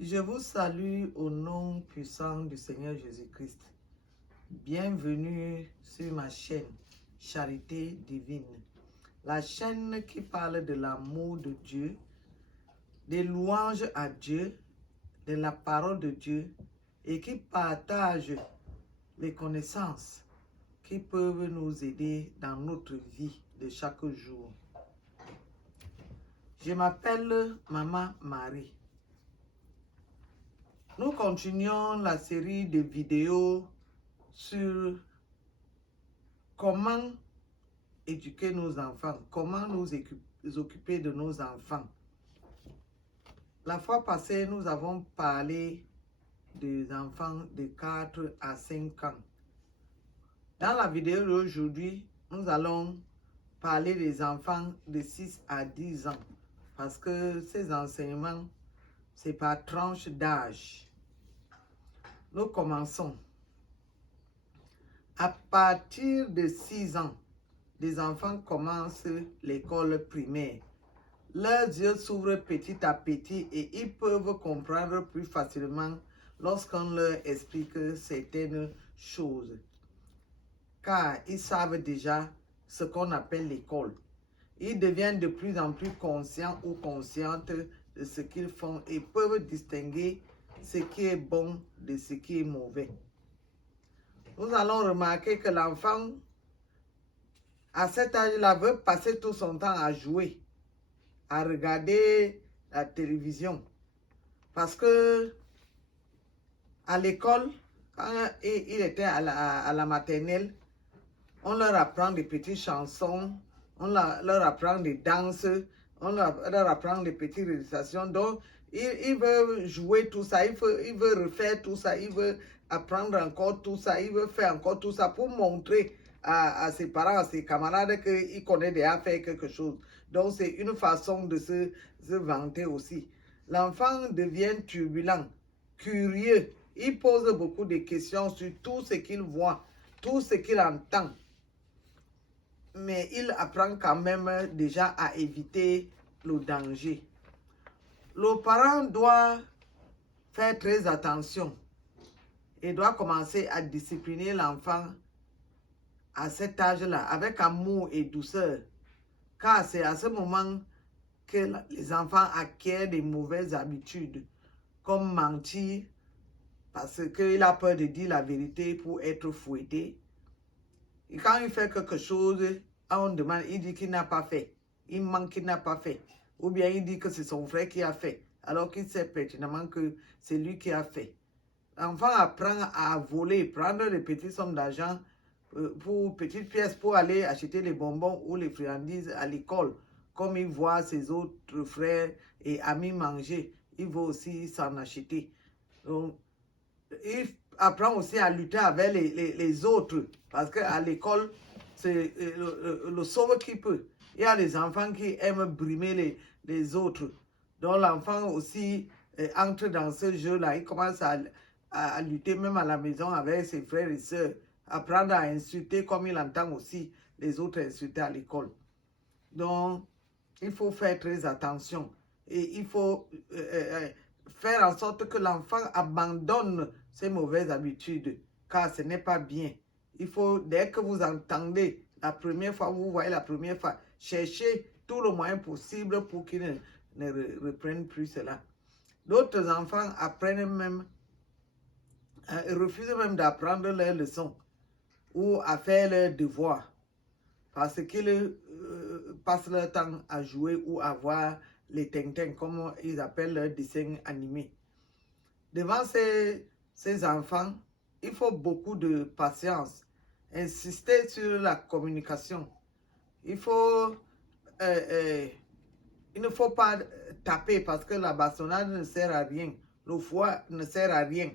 Je vous salue au nom puissant du Seigneur Jésus-Christ. Bienvenue sur ma chaîne Charité Divine, la chaîne qui parle de l'amour de Dieu, des louanges à Dieu, de la parole de Dieu et qui partage les connaissances qui peuvent nous aider dans notre vie de chaque jour. Je m'appelle Maman Marie. Nous continuons la série de vidéos sur comment éduquer nos enfants, comment nous occuper de nos enfants. La fois passée, nous avons parlé des enfants de 4 à 5 ans. Dans la vidéo d'aujourd'hui, nous allons parler des enfants de 6 à 10 ans parce que ces enseignements, c'est par tranche d'âge. Nous commençons. À partir de 6 ans, les enfants commencent l'école primaire. Leurs yeux s'ouvrent petit à petit et ils peuvent comprendre plus facilement lorsqu'on leur explique certaines choses. Car ils savent déjà ce qu'on appelle l'école. Ils deviennent de plus en plus conscients ou conscientes de ce qu'ils font et peuvent distinguer ce qui est bon de ce qui est mauvais. Nous allons remarquer que l'enfant, à cet âge-là, veut passer tout son temps à jouer, à regarder la télévision. Parce que à l'école, quand il était à la maternelle, on leur apprend des petites chansons, on leur apprend des danses, on leur apprend des petites récitations. Donc, il veut jouer tout ça, il veut refaire tout ça, il veut apprendre encore tout ça, il veut faire encore tout ça pour montrer à ses parents, à ses camarades qu'il connaît déjà faire quelque chose. Donc, c'est une façon de se vanter aussi. L'enfant devient turbulent, curieux. Il pose beaucoup de questions sur tout ce qu'il voit, tout ce qu'il entend. Mais il apprend quand même déjà à éviter le danger. Le parent doit faire très attention et doit commencer à discipliner l'enfant à cet âge-là avec amour et douceur. Car c'est à ce moment que les enfants acquièrent des mauvaises habitudes, comme mentir, parce qu'il a peur de dire la vérité pour être fouetté. Et quand il fait quelque chose, on demande, il dit qu'il n'a pas fait. Il manque qu'il n'a pas fait. Ou bien il dit que c'est son frère qui a fait, alors qu'il sait pertinemment que c'est lui qui a fait. L'enfant apprend à voler, prendre des petites sommes d'argent pour petites pièces pour aller acheter les bonbons ou les friandises à l'école. Comme il voit ses autres frères et amis manger, il veut aussi s'en acheter. Donc, il apprend aussi à lutter avec les autres. Parce qu'à l'école, c'est le sauve qui peut. Il y a des enfants qui aiment brimer les autres. Donc l'enfant aussi entre dans ce jeu-là. Il commence à lutter même à la maison avec ses frères et sœurs. Apprendre à insulter comme il entend aussi les autres insulter à l'école. Donc, il faut faire très attention. Et il faut faire en sorte que l'enfant abandonne ses mauvaises habitudes, car ce n'est pas bien. Il faut, dès que vous entendez la première fois, vous voyez la première fois, chercher tout le moyen possible pour qu'il ne reprenne plus cela. D'autres enfants apprennent même, refusent même d'apprendre leurs leçons ou à faire leurs devoirs parce qu'ils passent leur temps à jouer ou à voir les Tintins, comme ils appellent leurs dessins animés. Devant ces enfants, il faut beaucoup de patience, insister sur la communication. Il ne faut pas taper parce que la bastonnade ne sert à rien. Le fouet ne sert à rien.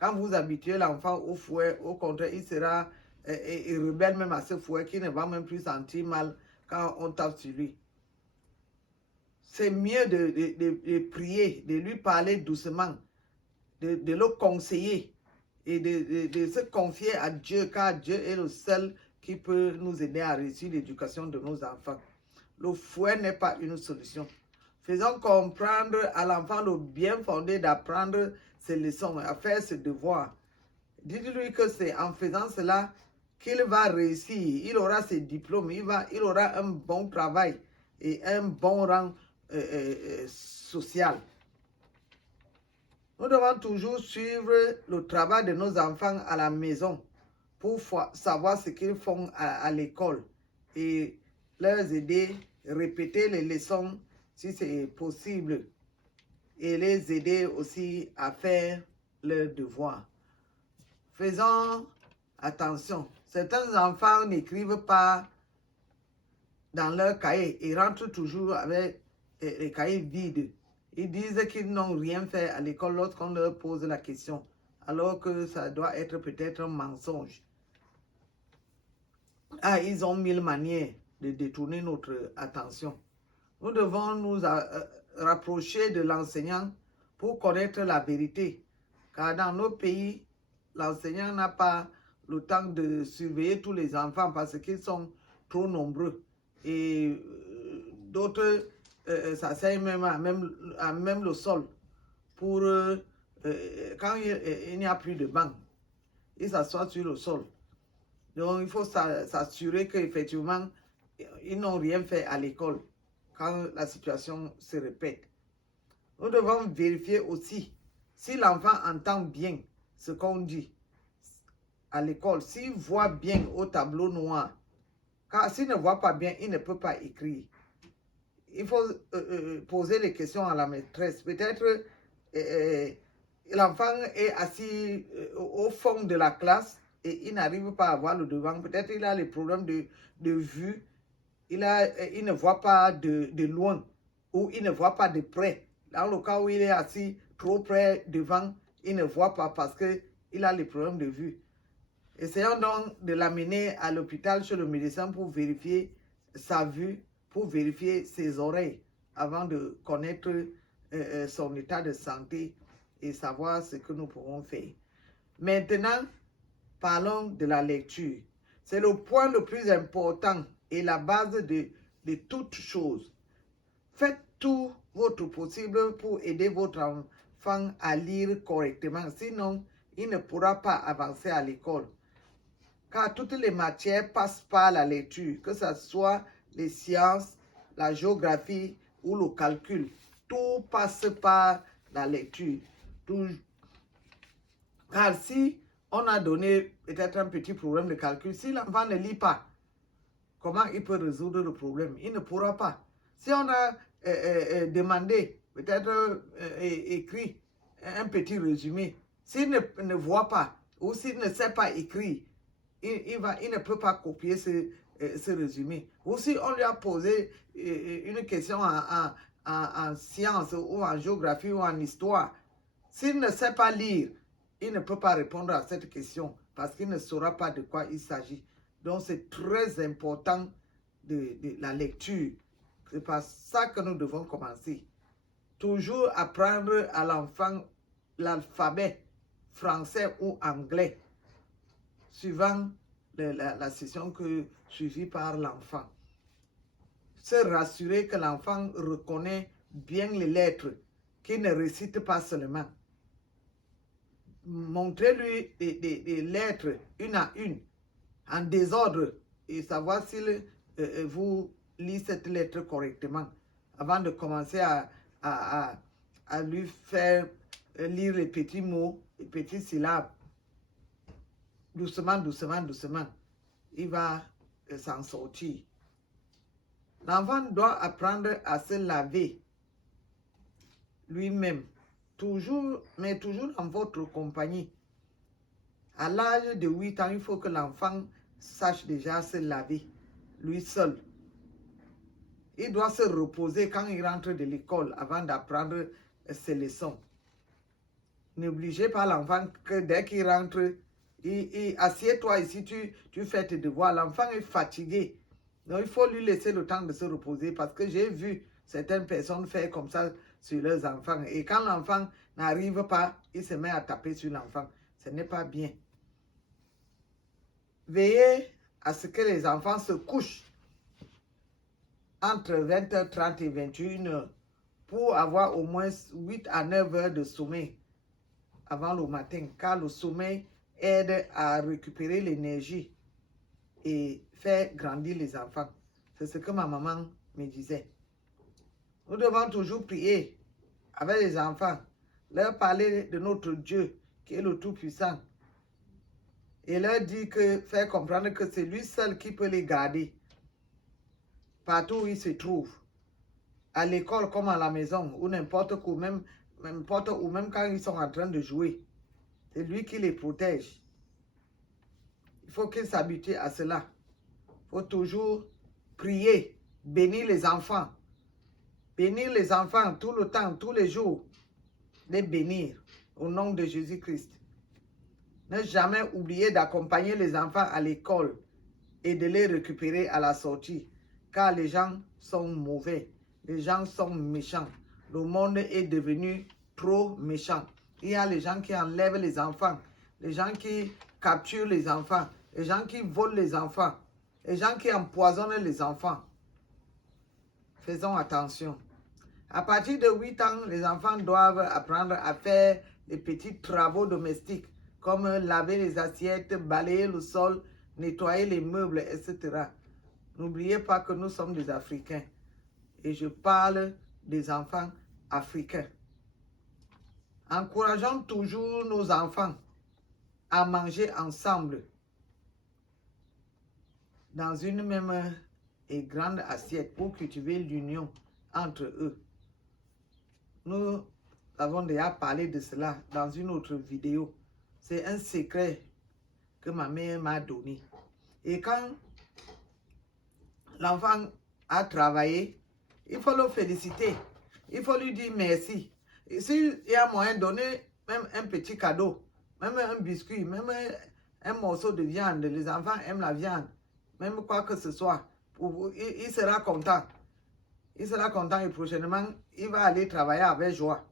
Quand vous habituez l'enfant au fouet, au contraire, il sera rebelle même à ce fouet qui ne va même plus sentir mal quand on tape sur lui. C'est mieux de prier, de lui parler doucement, de le conseiller et de se confier à Dieu, car Dieu est le seul qui peut nous aider à réussir l'éducation de nos enfants. Le fouet n'est pas une solution. Faisons comprendre à l'enfant le bien fondé d'apprendre ses leçons, à faire ses devoirs. Dites-lui que c'est en faisant cela qu'il va réussir. Il aura ses diplômes, il aura un bon travail et un bon rang social. Nous devons toujours suivre le travail de nos enfants à la maison pour savoir ce qu'ils font à l'école et leur aider, répéter les leçons si c'est possible et les aider aussi à faire leurs devoirs. Faisons attention. Certains enfants n'écrivent pas dans leur cahier et rentrent toujours avec les cahiers vides. Ils disent qu'ils n'ont rien fait à l'école lorsqu'on leur pose la question, alors que ça doit être peut-être un mensonge. Ah, ils ont mille manières de détourner notre attention. Nous devons nous rapprocher de l'enseignant pour connaître la vérité. Car dans nos pays, l'enseignant n'a pas le temps de surveiller tous les enfants parce qu'ils sont trop nombreux. Et d'autres s'asseyent même à même le sol pour quand il n'y a plus de banc. Ils s'assoient sur le sol. Donc il faut s'assurer qu'effectivement, ils n'ont rien fait à l'école quand la situation se répète. Nous devons vérifier aussi si l'enfant entend bien ce qu'on dit à l'école, s'il voit bien au tableau noir. Car s'il ne voit pas bien, il ne peut pas écrire. Il faut poser les questions à la maîtresse. Peut-être l'enfant est assis au fond de la classe et il n'arrive pas à voir le devant. Peut-être il a les problèmes de vue. Il ne voit pas de loin ou il ne voit pas de près. Dans le cas où il est assis trop près devant, il ne voit pas parce qu'il a les problèmes de vue. Essayons donc de l'amener à l'hôpital chez le médecin pour vérifier sa vue, pour vérifier ses oreilles avant de connaître son état de santé et savoir ce que nous pourrons faire. Maintenant, parlons de la lecture. C'est le point le plus important et la base de toute chose. Faites tout votre possible pour aider votre enfant à lire correctement, sinon il ne pourra pas avancer à l'école. Car toutes les matières passent par la lecture, que ce soit les sciences, la géographie ou le calcul. Tout passe par la lecture. Car si on a donné peut-être un petit problème de calcul, si l'enfant ne lit pas, comment il peut résoudre le problème? Il ne pourra pas. Si on a demandé, peut-être écrit un petit résumé, s'il ne voit pas ou s'il ne sait pas écrire, il ne peut pas copier ce résumé. Ou si on lui a posé une question en sciences ou en géographie ou en histoire, s'il ne sait pas lire, il ne peut pas répondre à cette question parce qu'il ne saura pas de quoi il s'agit. Donc c'est très important de la lecture. C'est par ça que nous devons commencer. Toujours apprendre à l'enfant l'alphabet français ou anglais, suivant la session suivie par l'enfant. Se rassurer que l'enfant reconnaît bien les lettres, qu'il ne récite pas seulement. Montrez-lui des lettres une à une, en désordre, et savoir s'il vous lit cette lettre correctement, avant de commencer à lui faire lire les petits mots, les petites syllabes. Doucement, doucement, doucement, il va s'en sortir. L'enfant doit apprendre à se laver lui-même, mais toujours en votre compagnie. À l'âge de 8 ans, il faut que l'enfant sache déjà se laver, lui seul. Il doit se reposer quand il rentre de l'école avant d'apprendre ses leçons. N'obligez pas l'enfant que dès qu'il rentre, assieds-toi ici, tu fais tes devoirs. L'enfant est fatigué. Donc il faut lui laisser le temps de se reposer parce que j'ai vu certaines personnes faire comme ça sur leurs enfants. Et quand l'enfant n'arrive pas, il se met à taper sur l'enfant. Ce n'est pas bien. Veillez à ce que les enfants se couchent entre 20h30 et 21h pour avoir au moins 8 à 9 heures de sommeil avant le matin, car le sommeil aide à récupérer l'énergie et faire grandir les enfants. C'est ce que ma maman me disait. Nous devons toujours prier avec les enfants, leur parler de notre Dieu qui est le Tout-Puissant et leur dire que, faire comprendre que c'est lui seul qui peut les garder partout où ils se trouvent, à l'école comme à la maison ou n'importe où, même quand ils sont en train de jouer. C'est lui qui les protège. Il faut qu'ils s'habituent à cela. Il faut toujours prier, bénir les enfants. Bénir les enfants tout le temps, tous les jours. Les bénir au nom de Jésus-Christ. Ne jamais oublier d'accompagner les enfants à l'école et de les récupérer à la sortie. Car les gens sont mauvais. Les gens sont méchants. Le monde est devenu trop méchant. Il y a les gens qui enlèvent les enfants. Les gens qui capturent les enfants. Les gens qui volent les enfants. Les gens qui empoisonnent les enfants. Faisons attention. À partir de 8 ans, les enfants doivent apprendre à faire des petits travaux domestiques, comme laver les assiettes, balayer le sol, nettoyer les meubles, etc. N'oubliez pas que nous sommes des Africains. Et je parle des enfants africains. Encourageons toujours nos enfants à manger ensemble dans une même et grande assiette pour cultiver l'union entre eux. Nous avons déjà parlé de cela dans une autre vidéo. C'est un secret que ma mère m'a donné. Et quand l'enfant a travaillé, il faut le féliciter. Il faut lui dire merci. S'il y a moyen de donner même un petit cadeau, même un biscuit, même un morceau de viande, les enfants aiment la viande, même quoi que ce soit, il sera content. Il sera content et prochainement, il va aller travailler avec joie.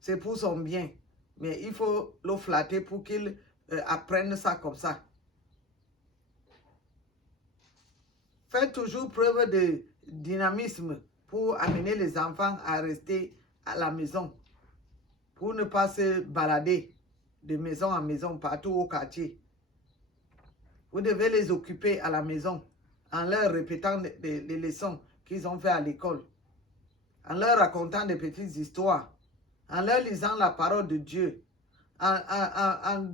C'est pour son bien. Mais il faut le flatter pour qu'il apprenne ça comme ça. Faites toujours preuve de dynamisme pour amener les enfants à rester à la maison. Pour ne pas se balader de maison en maison partout au quartier. Vous devez les occuper à la maison en leur répétant les leçons qu'ils ont fait à l'école. En leur racontant des petites histoires. En leur lisant la parole de Dieu. En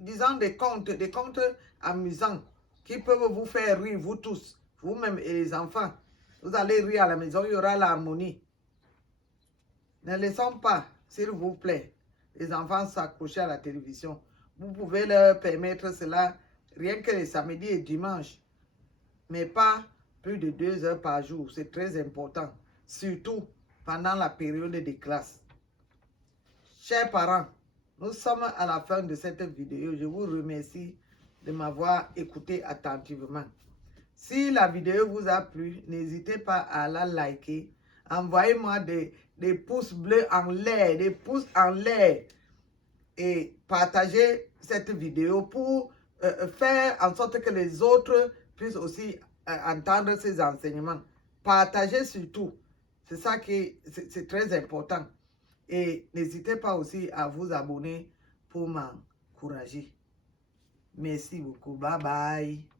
disant des contes amusants qui peuvent vous faire rire, vous tous, vous-même et les enfants. Vous allez rire à la maison, il y aura l'harmonie. Ne laissons pas, s'il vous plaît, les enfants s'accrocher à la télévision. Vous pouvez leur permettre cela rien que les samedis et dimanches. Mais pas plus de 2 heures par jour. C'est très important. Surtout pendant la période des classes. Chers parents, nous sommes à la fin de cette vidéo. Je vous remercie de m'avoir écouté attentivement. Si la vidéo vous a plu, n'hésitez pas à la liker. Envoyez-moi des pouces bleus en l'air, des pouces en l'air. Et partagez cette vidéo pour faire en sorte que les autres puissent aussi entendre ces enseignements. Partagez surtout. C'est ça qui c'est très important. Et n'hésitez pas aussi à vous abonner pour m'encourager. Merci beaucoup. Bye bye.